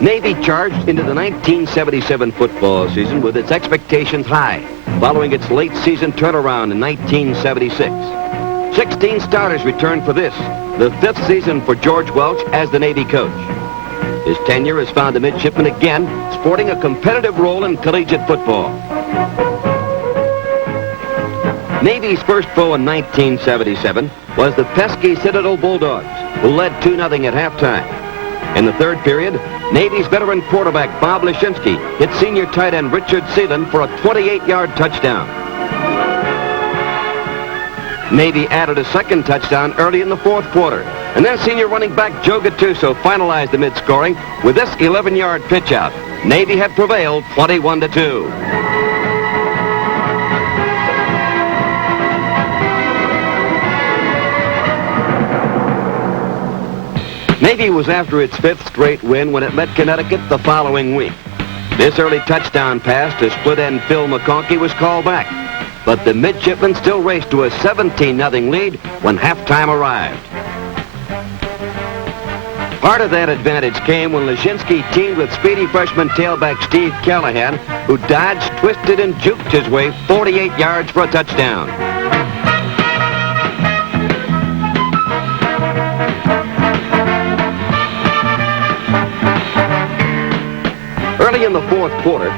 Navy charged into the 1977 football season with its expectations high, following its late season turnaround in 1976. 16 starters returned for this, the 5th season for George Welch as the Navy coach. His tenure has found the Midshipmen again sporting a competitive role in collegiate football. Navy's first foe in 1977 was the pesky Citadel Bulldogs, who led 2-0 at halftime. In the third period, Navy's veteran quarterback Bob Leshinsky hit senior tight end Richard Seelan for a 28-yard touchdown. Navy added a second touchdown early in the fourth quarter, and then senior running back Joe Gattuso finalized the mid-scoring with this 11-yard pitch out. Navy had prevailed 21-2. Navy was after its 5th straight win when it met Connecticut the following week. This early touchdown pass to split end Phil McConkey was called back, but the Midshipmen still raced to a 17-0 lead when halftime arrived. Part of that advantage came when Leshinsky teamed with speedy freshman tailback Steve Callahan, who dodged, twisted, and juked his way 48 yards for a touchdown. Early in the fourth quarter,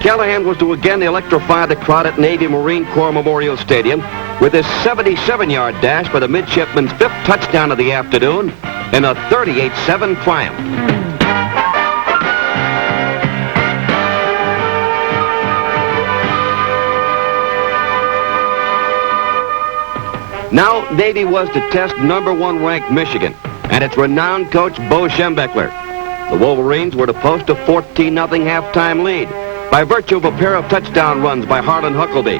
Callahan was to again electrify the crowd at Navy Marine Corps Memorial Stadium with his 77-yard dash for the Midshipmen's 5th touchdown of the afternoon in a 38-7 triumph. Now, Navy was to test number 1 ranked Michigan and its renowned coach Bo Schembechler. The Wolverines were to post a 14-0 halftime lead by virtue of a pair of touchdown runs by Harlan Huckleby.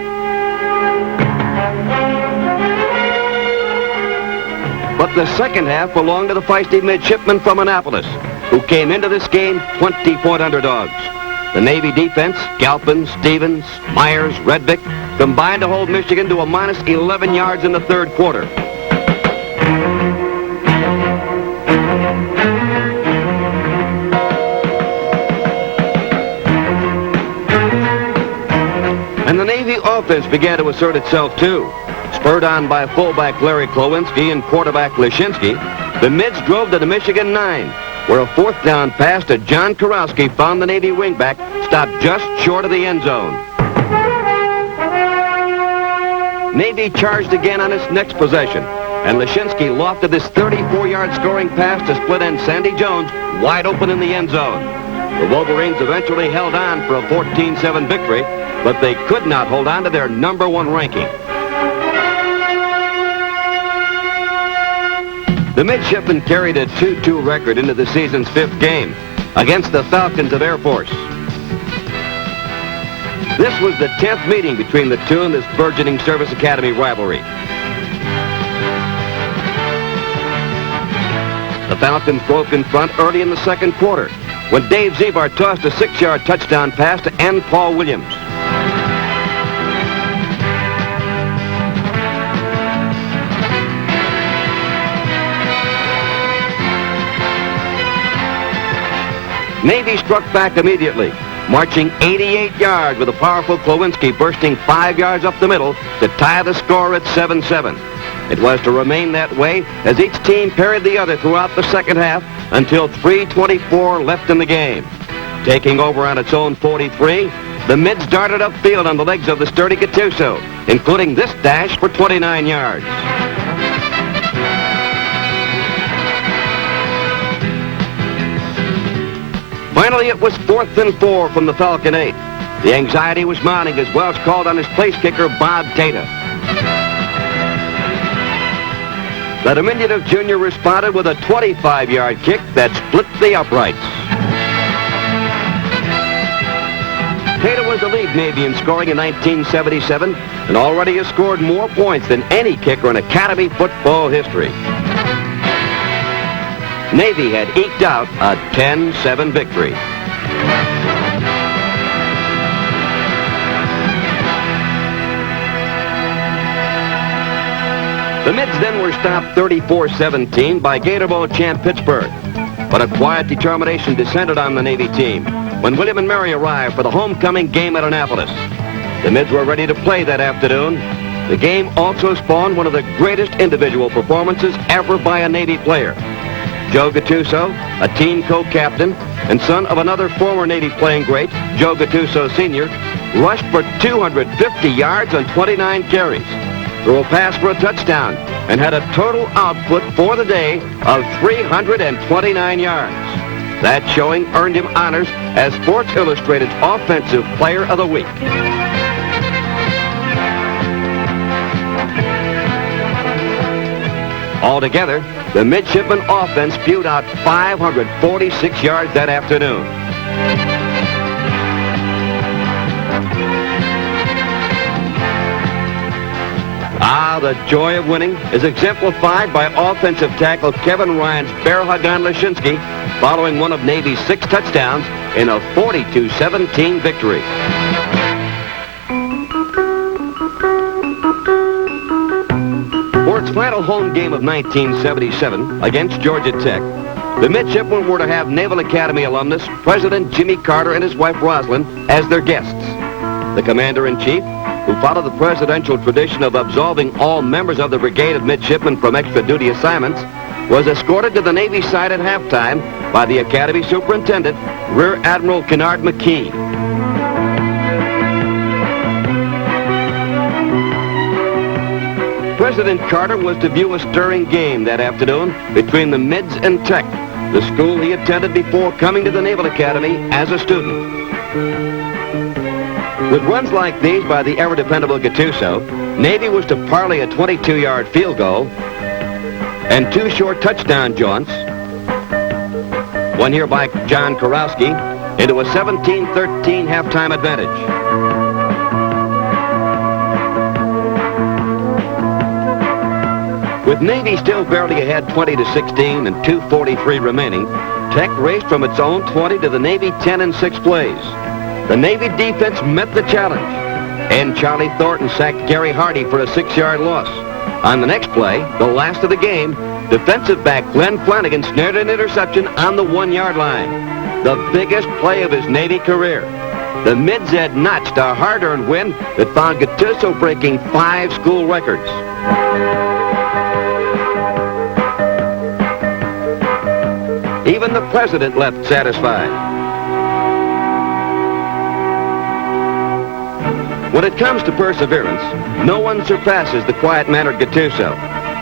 But the second half belonged to the feisty Midshipmen from Annapolis, who came into this game 20-point underdogs. The Navy defense, Galpin, Stevens, Myers, Redvick, combined to hold Michigan to a minus 11 yards in the third quarter. And the Navy offense began to assert itself, too. Spurred on by fullback Larry Klowinski and quarterback Leshinsky, the Mids drove to the Michigan 9, where a 4th down pass to John Kurowski found the Navy wingback stopped just short of the end zone. Navy charged again on its next possession, and Leshinsky lofted this 34-yard scoring pass to split end Sandy Jones wide open in the end zone. The Wolverines eventually held on for a 14-7 victory, but they could not hold on to their number 1 ranking. The Midshipmen carried a 2-2 record into the season's 5th game against the Falcons of Air Force. This was the 10th meeting between the two in this burgeoning Service Academy rivalry. The Falcons broke in front early in the second quarter when Dave Zebar tossed a 6-yard touchdown pass to N. Paul Williams. Navy struck back immediately, marching 88 yards with a powerful Klowinski bursting 5 yards up the middle to tie the score at 7-7. It was to remain that way as each team parried the other throughout the second half until 3:24 left in the game. Taking over on its own 43, the Mids darted upfield on the legs of the sturdy Gattuso, including this dash for 29 yards. Finally, it was 4th and 4 from the Falcon 8. The anxiety was mounting as Welch called on his place kicker, Bob Tata. The diminutive junior responded with a 25-yard kick that split the uprights. Tata was the lead Navy in scoring in 1977 and already has scored more points than any kicker in Academy football history. Navy had eked out a 10-7 victory. The Mids then were stopped 34-17 by Gator Bowl champ Pittsburgh. But a quiet determination descended on the Navy team when William and Mary arrived for the homecoming game at Annapolis. The Mids were ready to play that afternoon. The game also spawned one of the greatest individual performances ever by a Navy player. Joe Gattuso, a team co-captain and son of another former Navy playing great, Joe Gattuso Sr., rushed for 250 yards on 29 carries, threw a pass for a touchdown, and had a total output for the day of 329 yards. That showing earned him honors as Sports Illustrated's Offensive Player of the Week. Altogether, the Midshipmen offense spewed out 546 yards that afternoon. The joy of winning is exemplified by offensive tackle Kevin Ryan's bear hug on Leshinsky following one of Navy's 6 touchdowns in a 42-17 victory. For its final home game of 1977 against Georgia Tech, the Midshipmen were to have Naval Academy alumnus President Jimmy Carter and his wife Rosalind as their guests. The Commander-in-Chief, who followed the presidential tradition of absolving all members of the Brigade of Midshipmen from extra duty assignments, was escorted to the Navy side at halftime by the Academy Superintendent, Rear Admiral Kennard McKee. President Carter was to view a stirring game that afternoon between the Mids and Tech, the school he attended before coming to the Naval Academy as a student. With runs like these by the ever-dependable Gattuso, Navy was to parlay a 22-yard field goal and 2 short touchdown jaunts, one here by John Kurowski, into a 17-13 halftime advantage. With Navy still barely ahead 20-16 and 2:43 remaining, Tech raced from its own 20 to the Navy 10 in 6 plays. The Navy defense met the challenge, and Charlie Thornton sacked Gary Hardy for a 6-yard loss. On the next play, the last of the game, defensive back Glenn Flanagan snared an interception on the 1-yard line, the biggest play of his Navy career. The Mids had notched a hard-earned win that found Gattuso breaking 5 school records. Even the president left satisfied. When it comes to perseverance, no one surpasses the quiet-mannered Gattuso.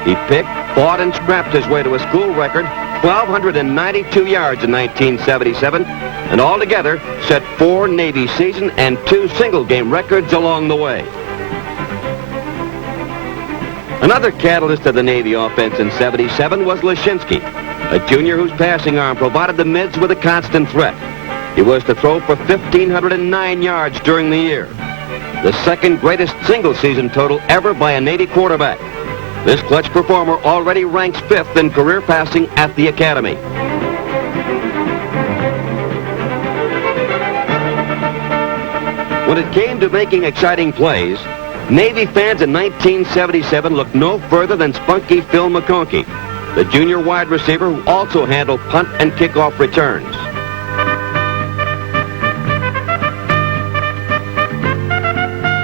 He picked, fought, and scrapped his way to a school record 1,292 yards in 1977, and altogether set 4 Navy season and 2 single-game records along the way. Another catalyst of the Navy offense in 77 was Leshinsky, a junior whose passing arm provided the Mids with a constant threat. He was to throw for 1,509 yards during the year, the second greatest single-season total ever by a Navy quarterback. This clutch performer already ranks 5th in career passing at the Academy. When it came to making exciting plays, Navy fans in 1977 looked no further than spunky Phil McConkey, the junior wide receiver who also handled punt and kickoff returns.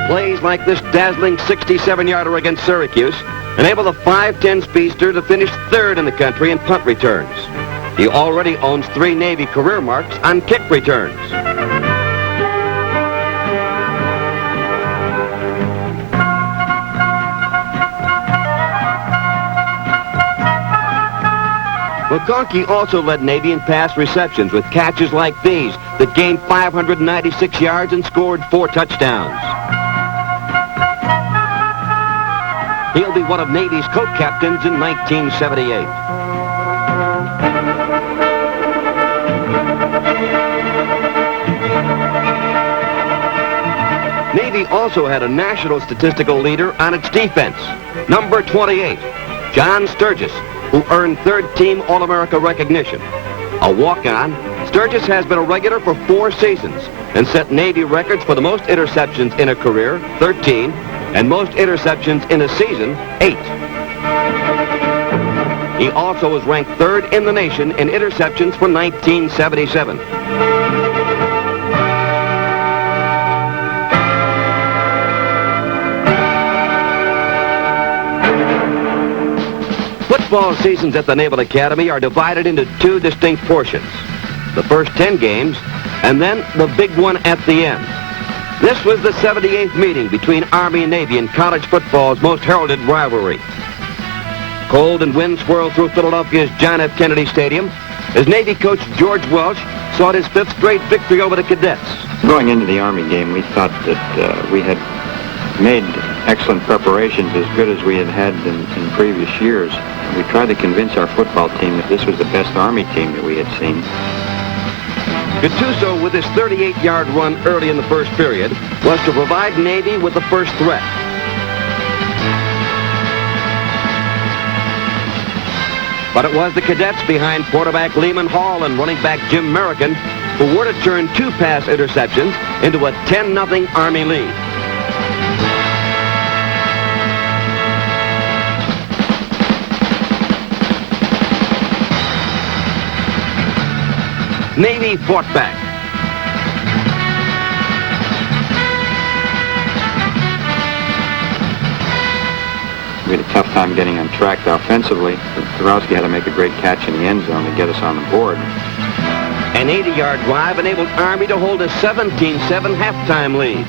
Plays like this dazzling 67-yarder against Syracuse enabled the 5'10 speedster to finish 3rd in the country in punt returns. He already owns 3 Navy career marks on kick returns. McConkey also led Navy in pass receptions with catches like these that gained 596 yards and scored 4 touchdowns. He'll be one of Navy's co-captains in 1978. Navy also had a national statistical leader on its defense, number 28, John Sturgis, who earned 3rd team All-America recognition. A walk-on, Sturgis has been a regular for 4 seasons and set Navy records for the most interceptions in a career, 13, and most interceptions in a season, 8. He also was ranked third in the nation in interceptions for 1977. Football seasons at the Naval Academy are divided into two distinct portions. The first 10 games, and then the big one at the end. This was the 78th meeting between Army and Navy in college football's most heralded rivalry. Cold and wind swirled through Philadelphia's John F. Kennedy Stadium as Navy coach George Welsh sought his 5th straight victory over the cadets. Going into the Army game, we thought that we had made excellent preparations, as good as we had had in previous years. We tried to convince our football team that this was the best Army team that we had seen. Gattuso, with his 38-yard run early in the first period, was to provide Navy with the first threat. But it was the cadets behind quarterback Lehman Hall and running back Jim American who were to turn 2 pass interceptions into a 10-0 Army lead. Navy fought back. We had a tough time getting on track offensively. Kurowski had to make a great catch in the end zone to get us on the board. An 80-yard drive enabled Army to hold a 17-7 halftime lead.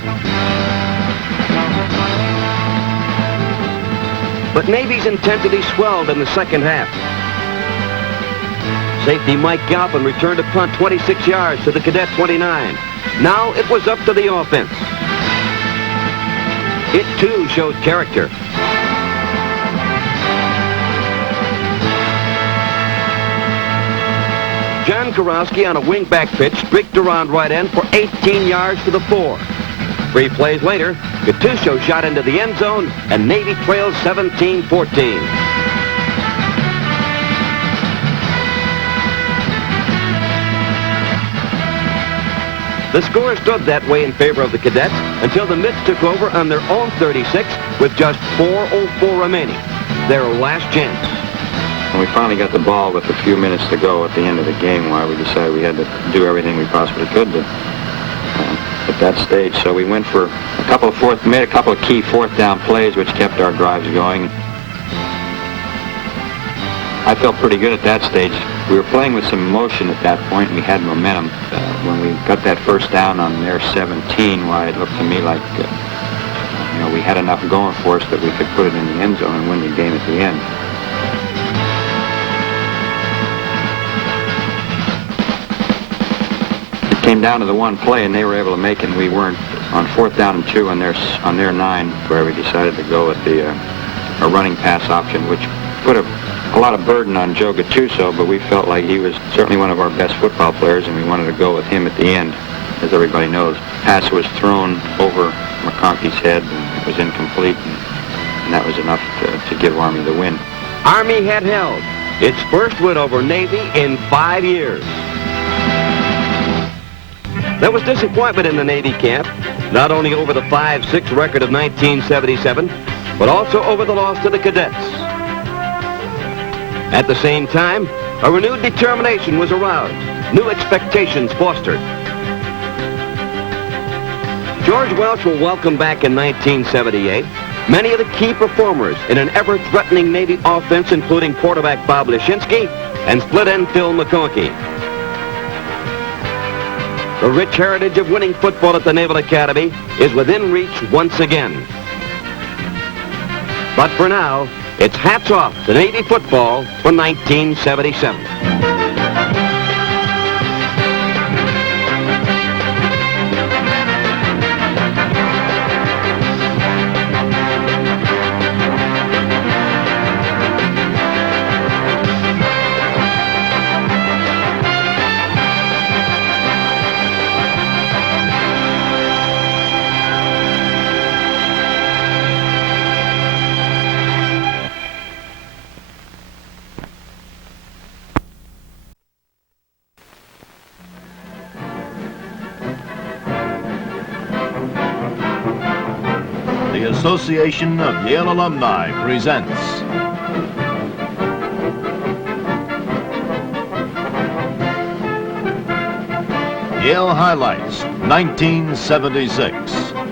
But Navy's intensity swelled in the second half. Safety Mike Galpin returned a punt 26 yards to the cadet 29. Now it was up to the offense. It too showed character. John Kurowski on a wingback pitch streaked around right end for 18 yards to the 4. 3 plays later, Gattuso shot into the end zone and Navy trailed 17-14. The score stood that way in favor of the cadets until the Mids took over on their own 36 with just 4:04 remaining. Their last chance. When we finally got the ball with a few minutes to go at the end of the game, why we decided we had to do everything we possibly could to at that stage. So we went for made a couple of key 4th down plays which kept our drives going. I felt pretty good at that stage. We were playing with some emotion at that point, and we had momentum. When we got that first down on their 17, why it looked to me like we had enough going for us that we could put it in the end zone and win the game at the end. It came down to the one play, and they were able to make it, and we weren't. On 4th down and 2 on their 9, where we decided to go with a running pass option, which put a lot of burden on Joe Gattuso, but we felt like he was certainly one of our best football players, and we wanted to go with him at the end. As everybody knows, pass was thrown over McConkey's head, and it was incomplete, and that was enough to give Army the win. Army had held its first win over Navy in 5 years. There was disappointment in the Navy camp, not only over the 5-6 record of 1977, but also over the loss to the cadets. At the same time, a renewed determination was aroused, new expectations fostered. George Welsh will welcome back in 1978 many of the key performers in an ever-threatening Navy offense, including quarterback Bob Leshinsky and split-end Phil McConkey. The rich heritage of winning football at the Naval Academy is within reach once again. But for now, it's hats off to Navy football for 1977. The Association of Yale Alumni presents Yale Highlights, 1976.